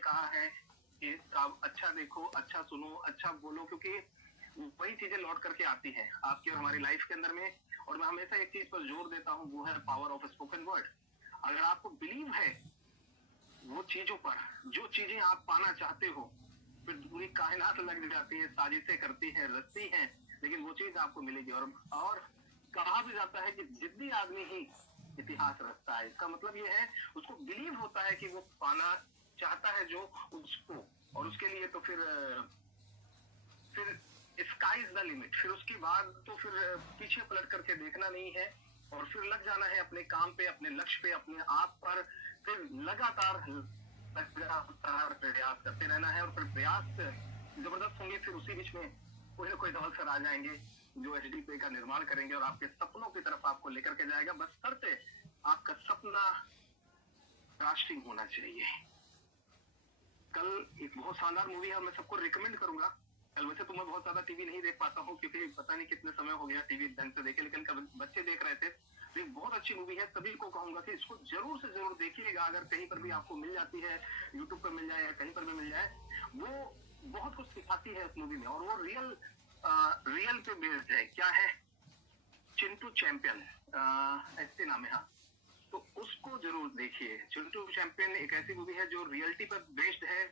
कहा है कि आप अच्छा देखो, अच्छा सुनो, अच्छा बोलो, क्योंकि वही चीजें लौट करके आती हैं आपकी और हमारी लाइफ के अंदर में। और मैं हमेशा एक चीज पर जोर देता हूँ, वो है पावर ऑफ स्पोकन वर्ड। अगर आपको बिलीव है वो चीजों पर, जो चीजें आप पाना चाहते हो, फिर पूरी कायनात लग जाती है, साजिशें करती है, रचती है, लेकिन वो चीज आपको मिलेगी। और कहा भी जाता है कि जिद्दी आदमी ही इतिहास रचता है। इसका मतलब ये है, उसको बिलीव होता है कि वो पाना चाहता है जो उसको, और उसके लिए तो फिर स्काई इज द लिमिट। फिर उसके बाद तो फिर पीछे पलट करके देखना नहीं है, और फिर लग जाना है अपने काम पे, अपने लक्ष्य पे, अपने आप पर। फिर लगातार लगातार प्रयास करते रहना है, और फिर प्रयास जबरदस्त होंगे। फिर उसी बीच में कोई ना कोई दौल सर आ जाएंगे जो एचडीपी का निर्माण करेंगे और आपके सपनों की तरफ आपको लेकर के जाएगा। बस शर्त आपका सपना राष्ट्रीय होना चाहिए। कल एक बहुत शानदार मूवी है, मैं सबको रिकमेंड करूंगा। कल वैसे तो मैं बहुत ज्यादा टीवी नहीं देख पाता हूँ, क्योंकि पता नहीं कितने समय हो गया टीवी ढंग से देखे, लेकिन कल बच्चे देख रहे थे। तो एक बहुत अच्छी मूवी है, सभी को कहूंगा कि इसको जरूर से जरूर देखिएगा। अगर कहीं पर भी आपको मिल जाती है, यूट्यूब पर मिल जाए या कहीं पर भी मिल जाए, वो बहुत कुछ सिखाती है उस मूवी में। और वो रियल पे बेस्ड है। क्या है? चिंटू चैंपियन, ऐसे नाम है। हाँ, तो उसको जरूर देखिए। चिंटू चैंपियन एक ऐसी मूवी है जो रियलिटी पर बेस्ड है,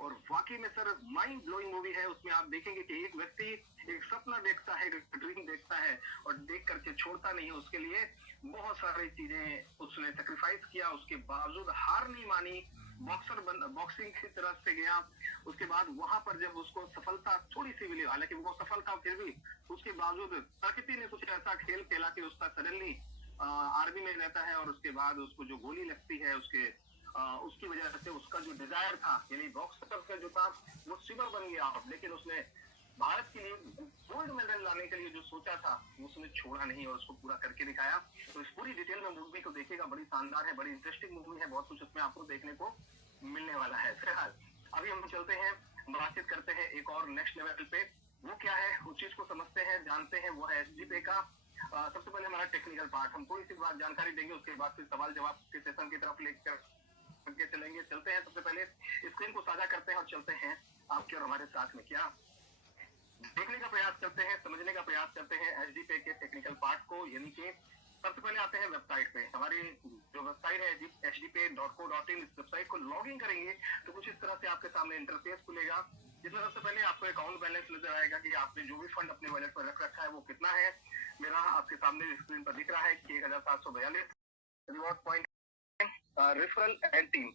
और वाकई में सर माइंड ब्लोइंग मूवी है। उसमें आप देखेंगे कि एक व्यक्ति एक सपना देखता है, एक ड्रीम देखता है, और देख करके छोड़ता नहीं है। उसके लिए बहुत सारी चीजें उसने सेक्रीफाइस किया, उसके बावजूद हार नहीं मानी। बॉक्सिंग की तरफ से गया। उसके बाद वहां पर जब उसको सफलता थोड़ी सी मिली, हालांकि वो सफल था, फिर भी उसके बावजूद प्रकृति ने कुछ ऐसा खेल खेला कि उसका सडनली आर्मी में रहता है, और उसके बाद उसको जो गोली लगती है उसकी वजह से उसका जो डिजायर था, यानी बॉक्सर का जो था, वो स्विमर बन गया। लेकिन उसने भारत के लिए गोल्ड मेडल लाने के लिए जो सोचा था, उसने छोड़ा नहीं और उसको पूरा करके दिखाया। तो इस पूरी डिटेल में मूवी को देखिएगा, बड़ी शानदार है, बड़ी इंटरेस्टिंग मूवी है, बहुत कुछ उसमें आपको देखने को मिलने वाला है। फिलहाल अभी हम चलते हैं, बातचीत करते हैं एक और नेक्स्ट लेवल पे। वो क्या है, उस चीज को समझते हैं, जानते हैं। वो है एसजीपे का सबसे पहले हमारा टेक्निकल पार्ट। हम थोड़ी सी बात जानकारी देंगे, उसके बाद फिर सवाल जवाब के सेशन की तरफ लेकर के चलेंगे। चलते हैं, सबसे पहले स्क्रीन को साझा करते हैं और चलते हैं आपके और हमारे साथ में। क्या देखने का प्रयास करते हैं, समझने का प्रयास करते हैं एचडीपे के टेक्निकल पार्ट को। यानी कि सबसे पहले आते हैं वेबसाइट पे। हमारी जो वेबसाइट है hdpe.co.in, इस वेबसाइट को लॉग इन करेंगे तो कुछ इस तरह से आपके सामने इंटरफेस खुलेगा, जिसमें सबसे पहले आपको अकाउंट बैलेंस नजर आएगा कि आपने जो भी फंड अपने वॉलेट पर रख रखा है वो कितना है। मेरा आपके सामने स्क्रीन पर दिख रहा है कि 1742 reward point referral and team.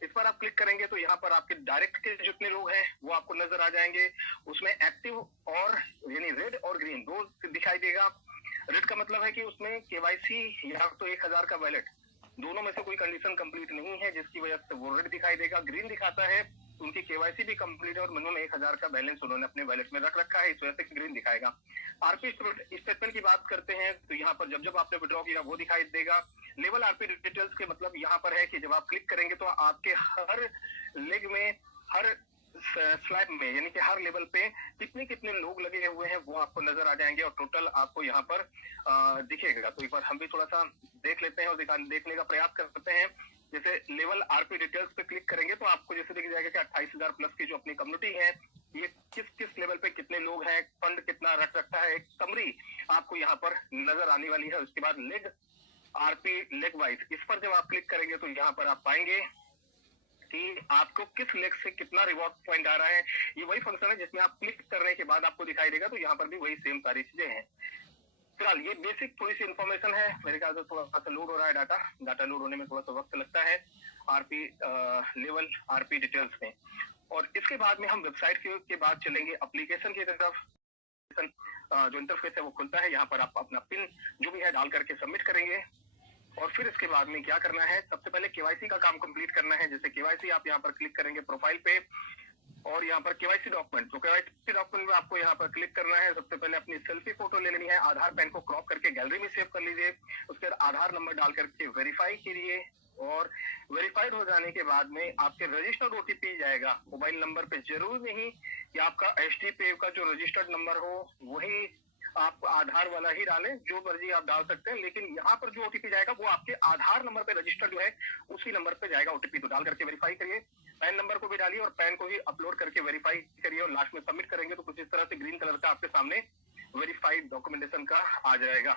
इस पर आप क्लिक करेंगे तो यहाँ पर आपके डायरेक्ट के जितने लोग हैं वो आपको नजर आ जाएंगे। उसमें एक्टिव और यानी रेड और ग्रीन दो दिखाई देगा। रेड का मतलब है कि उसमें केवाईसी या तो 1000 का वैलेट, दोनों में से कोई कंडीशन कंप्लीट नहीं है, जिसकी वजह से वो रेड दिखाई देगा। ग्रीन दिखाता है उनकी केवाईसी भी कंप्लीट है और मिनिमम 1000 का बैलेंस उन्होंने अपने वैलेट में रख रखा है, इस वजह से ग्रीन दिखाएगा। आरपी स्टेटमेंट की बात करते हैं तो यहाँ पर जब जब आपने विड्रॉ किया वो दिखाई देगा। लेवल आरपी डिटेल्स के मतलब यहाँ पर है कि जब आप क्लिक करेंगे तो आपके हर लेग में, हर स्लैब में, यानी कि हर लेवल पे कितने कितने लोग लगे हुए हैं वो आपको नजर आ जाएंगे, और टोटल आपको यहाँ पर दिखेगा। तो एक बार हम भी थोड़ा सा देख लेते हैं और देखने का प्रयास करते हैं। जैसे लेवल आरपी डिटेल्स पे क्लिक करेंगे तो आपको जैसे दिख जाएगा कि 28,000 प्लस की जो अपनी कम्युनिटी है, ये किस किस लेवल पे कितने लोग हैं, फंड कितना रख रखा है, एक समरी आपको यहाँ पर नजर आने वाली है। उसके बाद लेग आरपी लेग वाइज, इस पर जब आप क्लिक करेंगे तो यहाँ पर आप पाएंगे कि आपको किस लेग से कितना रिवॉर्ड पॉइंट आ रहा है। ये वही फंक्शन है जिसमें आप क्लिक करने के बाद आपको दिखाई देगा, तो यहाँ पर भी वही सेम सारी चीजें हैं। फिलहाल ये बेसिक थोड़ी सी इन्फॉर्मेशन है, मेरे ख्याल से थोड़ा सा लोड हो रहा है डाटा लोड होने में थोड़ा सा वक्त लगता है आरपी लेवल आरपी डिटेल्स में। और इसके बाद में हम वेबसाइट के बाद चलेंगे एप्लीकेशन की तरफ। जो इंटरफेस है वो खुलता है, यहाँ पर आप अपना पिन जो भी है डाल करके सबमिट करेंगे, और फिर इसके बाद में क्या करना है, सबसे पहले केवाईसी का काम कंप्लीट करना है। जैसे केवाईसी आप यहाँ पर क्लिक करेंगे प्रोफाइल पे, और यहाँ पर केवाईसी डॉक्यूमेंट, तो केवाईसी डॉक्यूमेंट में आपको यहाँ पर क्लिक करना है। सबसे पहले अपनी सेल्फी फोटो ले लेनी है, आधार पैन को क्रॉप करके गैलरी में सेव कर लीजिए। उसके बाद आधार नंबर डाल करके वेरीफाई कीजिए, और वेरीफाइड हो जाने के बाद में आपके रजिस्टर्ड ओटीपी जाएगा मोबाइल नंबर पे। जरूर नहीं कि आपका एचडीपे का जो रजिस्टर्ड नंबर हो वही आप आधार वाला ही डालें, जो मर्जी आप डाल सकते हैं, लेकिन यहाँ पर जो ओटीपी जाएगा वो आपके आधार नंबर पे रजिस्टर जो है उसी नंबर पे जाएगा ओटीपी। तो डाल करके वेरीफाई करिए। पैन नंबर को भी डालिए और पैन को भी अपलोड करके वेरीफाई करिए और लास्ट में सबमिट करेंगे तो कुछ इस तरह से ग्रीन कलर का आपके सामने वेरीफाइड डॉक्यूमेंटेशन का आ जाएगा।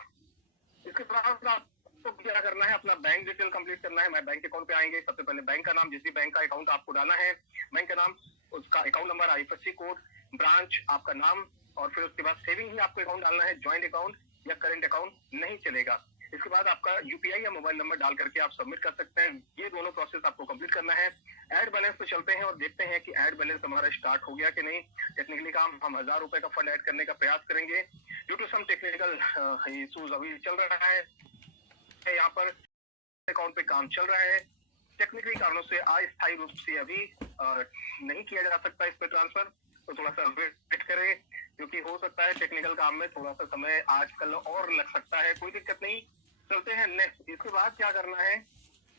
इसके बाद आपको क्या करना है, अपना बैंक डिटेल कंप्लीट करना है। मैं बैंक अकाउंट पे आएंगे। सबसे पहले बैंक का नाम, जिस भी बैंक का अकाउंट आपको डालना है, बैंक का नाम, उसका account number, IFSC code, branch, आपका नाम, और फिर उसके बाद सेविंग ही आपको अकाउंट डालना है। ज्वाइंट अकाउंट या करेंट अकाउंट नहीं चलेगा। इसके बाद आपका यूपीआई या मोबाइल नंबर डाल करके आप सबमिट कर सकते हैं। ये दोनों प्रोसेस आपको कंप्लीट करना है। ऐड बैलेंस पे चलते हैं और देखते हैं कि ऐड बैलेंस हमारा स्टार्ट हो गया कि नहीं। टेक्निकली काम हम 1000 रुपए का फंड ऐड करने का प्रयास करेंगे। Due to some technical issues अभी चल रहा है, यहाँ पर अकाउंट पे काम चल रहा है। टेक्निकली कारणों से अस्थायी रूप से अभी नहीं किया जा सकता इस पे ट्रांसफर, तो थोड़ा सा वेट करें, क्योंकि हो सकता है टेक्निकल काम में थोड़ा सा समय आजकल और लग सकता है। कोई दिक्कत नहीं, चलते हैं नेक्स्ट। इसके बाद क्या करना है,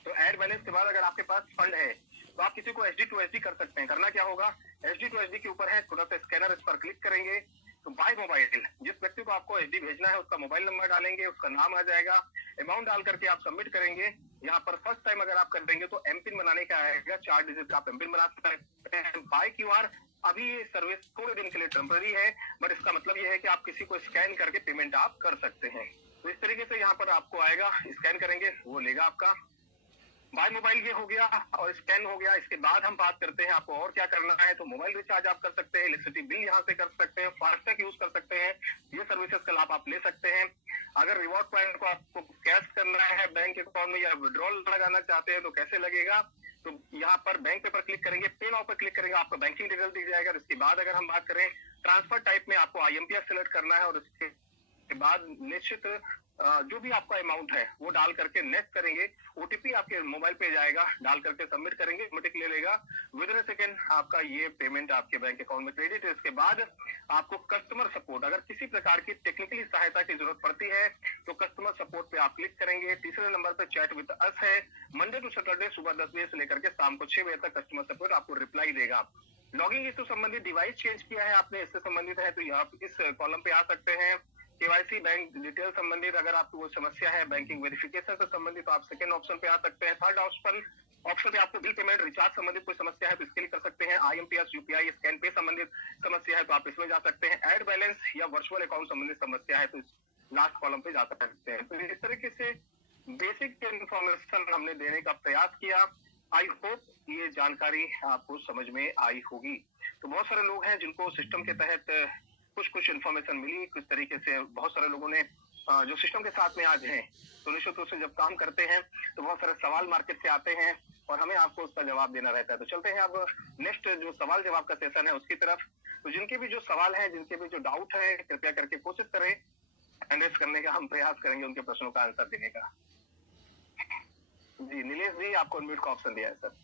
तो ऐड बैलेंस के बाद अगर आपके पास फंड है तो आप किसी को एसडी टू एसडी कर सकते हैं। करना क्या होगा, एसडी टू एसडी के ऊपर है थोड़ा सा स्कैनर, इस पर क्लिक करेंगे तो बाय मोबाइल जिस व्यक्ति को आपको एसडी भेजना है उसका मोबाइल नंबर डालेंगे, उसका नाम आ जाएगा, अमाउंट डाल करके आप सबमिट करेंगे। यहाँ पर फर्स्ट टाइम अगर आप कर देंगे तो एमपिन बनाने का आएगा, 4 डिजिट का आप एमपिन बना सकते हैं। बाय क्यूआर अभी ये सर्विस थोड़े दिन के लिए टेम्पररी है, बट इसका मतलब ये है कि आप किसी को स्कैन करके पेमेंट आप कर सकते हैं। तो इस तरीके से यहाँ पर आपको आएगा, स्कैन करेंगे वो लेगा आपका। बाय मोबाइल ये हो गया और स्कैन हो गया। इसके बाद हम बात करते हैं आपको और क्या करना है, तो मोबाइल रिचार्ज आप कर सकते हैं, इलेक्ट्रिसिटी बिल यहाँ से कर सकते हैं, फास्टैग यूज कर सकते हैं। ये सर्विसेज का लाभ आप ले सकते हैं। अगर रिवॉर्ड पॉइंट को आपको कैश करना है बैंक अकाउंट में या विड्रॉल लगाना चाहते हैं तो कैसे लगेगा, तो यहाँ पर बैंक पे पर क्लिक करेंगे, पे नाउ पर क्लिक करेंगे, आपका बैंकिंग डिटेल दिख जाएगा। इसके बाद अगर हम बात करें ट्रांसफर टाइप में, आपको आईएमपीएस सिलेक्ट करना है और इसके बाद निश्चित जो भी आपका अमाउंट है वो डाल करके नेक्स्ट करेंगे। ओटीपी आपके मोबाइल पे जाएगा, डाल करके सबमिट करेंगे, ऑटोमेटिक ले लेगा। विद इन सेकेंड आपका ये पेमेंट आपके बैंक अकाउंट में क्रेडिट है। इसके बाद आपको कस्टमर सपोर्ट, अगर किसी प्रकार की टेक्निकली सहायता की जरूरत पड़ती है तो कस्टमर सपोर्ट पे आप क्लिक करेंगे। तीसरे नंबर पे चैट विद अस है, मंडे टू सैटरडे सुबह 10 बजे से लेकर के शाम को 6 बजे तक कस्टमर सपोर्ट आपको रिप्लाई देगा। लॉगिंग इससे संबंधित डिवाइस चेंज किया है आपने, इससे संबंधित है तो आप इस कॉलम पे आ सकते हैं। केवाईसी बैंक डिटेल संबंधित अगर आपको वो समस्या है, बैंकिंग वेरिफिकेशन से संबंधित, तो आप सेकंड ऑप्शन पे आ सकते हैं। थर्ड ऑप्शन पे आपको बिल पेमेंट रिचार्ज संबंधित कोई समस्या है तो इसके लिए कर सकते हैं। आईएमपीएस यूपीआई स्कैन पे संबंधित समस्या है तो आप इसमें जा सकते हैं। ऐड बैलेंस या वर्चुअल अकाउंट संबंधित समस्या है तो इस लास्ट कॉलम पे जा सकते हैं। तो इस तरीके से बेसिक इन्फॉर्मेशन हमने देने का प्रयास किया। आई होप ये जानकारी आपको समझ में आई होगी। तो बहुत सारे लोग हैं जिनको सिस्टम के तहत कुछ इन्फॉर्मेशन मिली, कुछ तरीके से बहुत सारे लोगों ने जो सिस्टम के साथ में आज हैं, तो निश्चित रूप से जब काम करते हैं तो बहुत सारे सवाल मार्केट से आते हैं और हमें आपको उसका जवाब देना रहता है। तो चलते हैं अब नेक्स्ट जो सवाल जवाब का सेशन है उसकी तरफ। तो जिनके भी जो सवाल है, जिनके भी जो डाउट है, कृपया करके कोशिश करें एड्रेस करने का, हम प्रयास करेंगे उनके प्रश्नों का आंसर देने का। जी नीलेश जी, आपको अनम्यूट का ऑप्शन दिया है सर।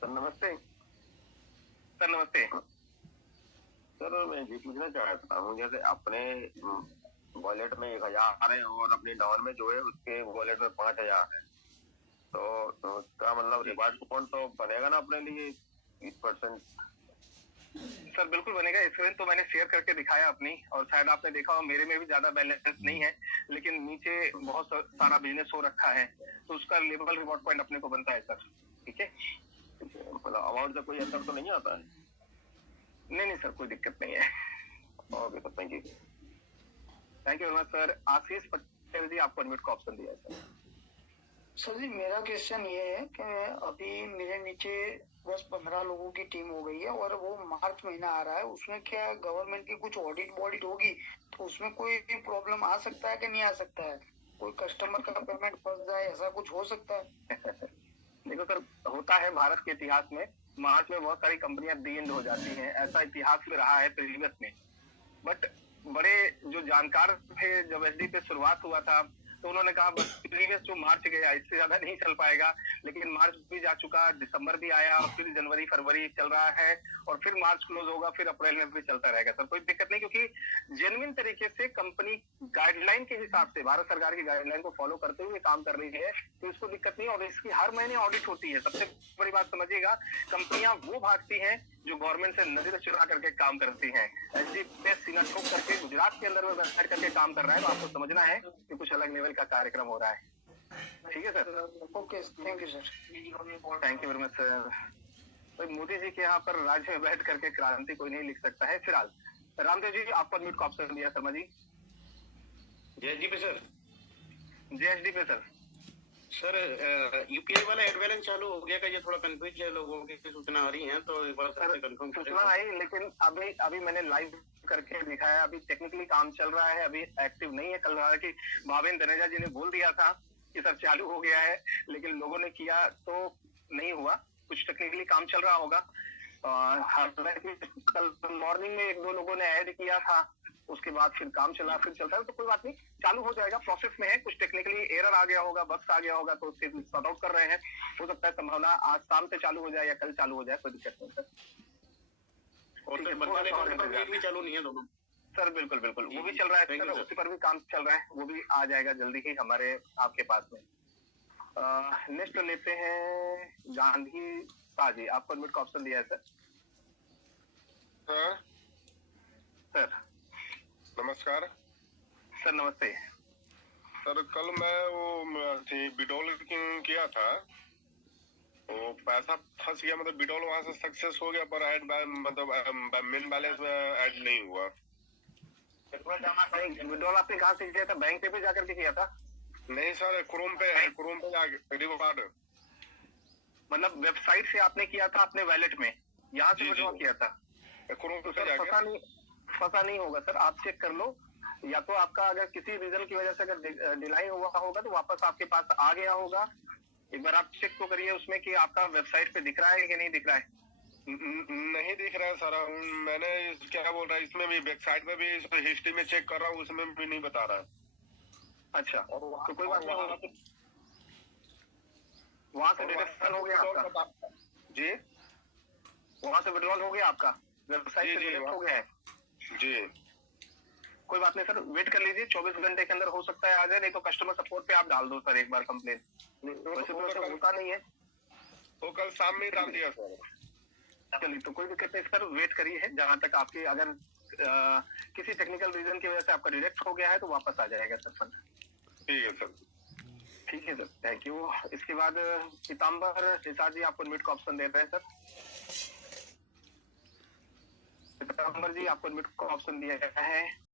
सर नमस्ते। सर नमस्ते। सर मैं जी पूछना चाहता हूँ, जैसे अपने वॉलेट में 1000 है और अपनी डाउन में जो है उसके वॉलेट में 5000 है, तो उसका मतलब रिवार्ड कूपन तो बनेगा ना अपने लिए 20%? सर बिल्कुल बनेगा। स्क्रीन तो मैंने शेयर करके दिखाया अपनी, और शायद आपने देखा हो मेरे में भी ज्यादा बैलेंस नहीं है, लेकिन नीचे बहुत सारा बिजनेस हो रखा है तो उसका लेवल रिवॉर्ड पॉइंट अपने को बनता है सर। ठीक है, मतलब अमाउंट का कोई असर तो नहीं आता है? नहीं सर, कोई दिक्कत नहीं है। Okay sir, thank you. Thank you very much sir. Ashish Patel ji, आपको अनम्यूट का ऑप्शन दिया है सर। सर जी मेरा क्वेश्चन ये है कि अभी मेरे नीचे 10-15 लोगों की टीम हो गई है और वो मार्च महीना आ रहा है, उसमें क्या गवर्नमेंट की कुछ ऑडिट होगी तो उसमें कोई प्रॉब्लम आ सकता है कि नहीं आ सकता है? कोई कस्टमर का पेमेंट फंस जाए, ऐसा कुछ हो सकता है? देखो सर, होता है भारत के इतिहास में, मार्च में बहुत सारी कंपनियां डी एंड हो जाती हैं, ऐसा इतिहास में रहा है प्रीवियस में। बट बड़े जो जानकार थे, जब एसडी पे शुरुआत हुआ था तो उन्होंने कहा बस प्रीवियस जो मार्च गया इससे ज्यादा नहीं चल पाएगा। लेकिन मार्च भी जा चुका, दिसंबर भी आया, और फिर जनवरी फरवरी चल रहा है, और फिर मार्च क्लोज होगा, फिर अप्रैल में भी चलता रहेगा सर। कोई दिक्कत नहीं, क्योंकि जेन्युइन तरीके से कंपनी गाइडलाइन के हिसाब से, भारत सरकार की गाइडलाइन को फॉलो करते हुए काम कर रही है, तो इसको दिक्कत नहीं। और इसकी हर महीने ऑडिट होती है। सबसे बड़ी बात समझिएगा, कंपनियां वो भागती हैं जो गवर्नमेंट से नजर चुरा करके काम करती हैं। एसडी पे सीना ठोक करके गुजरात के अंदर में बैठ करके काम कर रहा है, तो आपको समझना है कि कुछ अलग लेवल का कार्यक्रम हो रहा है। ठीक है sir. Okay, thank you sir. Thank you very much sir. तो मोदी जी के यहाँ पर राज्य में बैठ करके क्रांति कोई नहीं लिख सकता है। फिलहाल रामदेव जी, आपको अनम्यूट का ऑप्शन दिया। शर्मा जी JSD पे सर। JSD पे सर। सर यूपीआई वाला एड बैलेंस चालू हो गया का? ये थोड़ा कंफ्यूज है, लोगों की सूचना आ रही है, तो एक बार सर कंफर्म सूचना आई, लेकिन अभी मैंने लाइव करके दिखाया। अभी टेक्निकली काम चल रहा है, अभी एक्टिव नहीं है। कल हालांकि भावेन दनेजा जी ने बोल दिया था कि सर चालू हो गया है, लेकिन लोगों ने किया तो नहीं हुआ। कुछ टेक्निकली काम चल रहा होगा। हालांकि कल मॉर्निंग में 1-2 लोगों ने ऐड किया था, उसके बाद फिर काम चला, फिर चलता है, तो कोई बात नहीं, चालू हो जाएगा। प्रोसेस में है, कुछ टेक्निकली एरर आ गया होगा, बग्स आ गया होगा, तो उसके सॉर्ट आउट कर रहे हैं। हो सकता है संभावना आज शाम से चालू हो जाए या कल चालू हो जाए, कोई दिक्कत नहीं सर। और सर बंधन अकाउंट पर भी चालू नहीं है दोनों? सर बिल्कुल बिल्कुल, वो भी चल रहा है सर, उसी पर भी काम चल रहा है, वो भी आ जाएगा जल्दी ही हमारे आपके पास में। नेक्स्ट लेते हैं गांधी शाह जी, आपको अनम्यूट का ऑप्शन दिया है सर। सर नमस्कार सर। नमस्ते सर। कल मैं वो विड्रॉल किया था, वो पैसा फंस गया, मतलब विड्रॉल वहां से सक्सेस हो गया, पर ऐड मतलब मेन बैलेंस में ऐड नहीं हुआ। विड्रॉल आपने कहाँ से किया था? बैंक पे जाकर के किया था? नहीं सर, क्रोम पे जाके रिवार्ड, मतलब वेबसाइट से आपने किया था अपने वैलेट में, यहाँ से विड्रॉ किया था? क्रोम तो पे सर जाके फंसा नहीं होगा सर, आप चेक कर लो। या तो आपका अगर किसी रीजन की वजह से अगर डिलाई हुआ होगा तो वापस आपके पास आ गया होगा। एक बार आप चेक तो करिए उसमें कि आपका वेबसाइट पे दिख रहा है कि नहीं दिख रहा है। नहीं दिख रहा है सर। मैंने क्या बोल रहा है, इसमें भी वेबसाइट में भी हिस्ट्री में चेक कर रहा हूँ, उसमें भी नहीं बता रहा है। अच्छा, तो कोई बात नहीं, वहां से डिडक्शन हो गया आपका जी? वहां से विड्रॉल हो गया आपका, वेबसाइट से डिडक्ट हो गया है जी? कोई बात नहीं सर, वेट कर लीजिए, 24 घंटे के अंदर हो सकता है आ जाए, नहीं तो कस्टमर सपोर्ट पे आप डाल दो सर एक बार कंप्लेन। वैसे तो ऐसा होता नहीं है। तो कल शाम में डाल दिया सर। चलिए, तो कोई दिक्कत नहीं सर, वेट करिए। जहां तक आपकी अगर किसी टेक्निकल रीजन की वजह से आपका डिडक्ट हो गया है तो वापस आ जाएगा सर फंड। ठीक है सर। ठीक है सर, थैंक यू। इसके बाद पीताम्बर निषाद जी, आपको अनम्यूट का ऑप्शन दे रहे हैं सर। पीताम्बर जी, आपको अनम्यूट का ऑप्शन दिया गया है।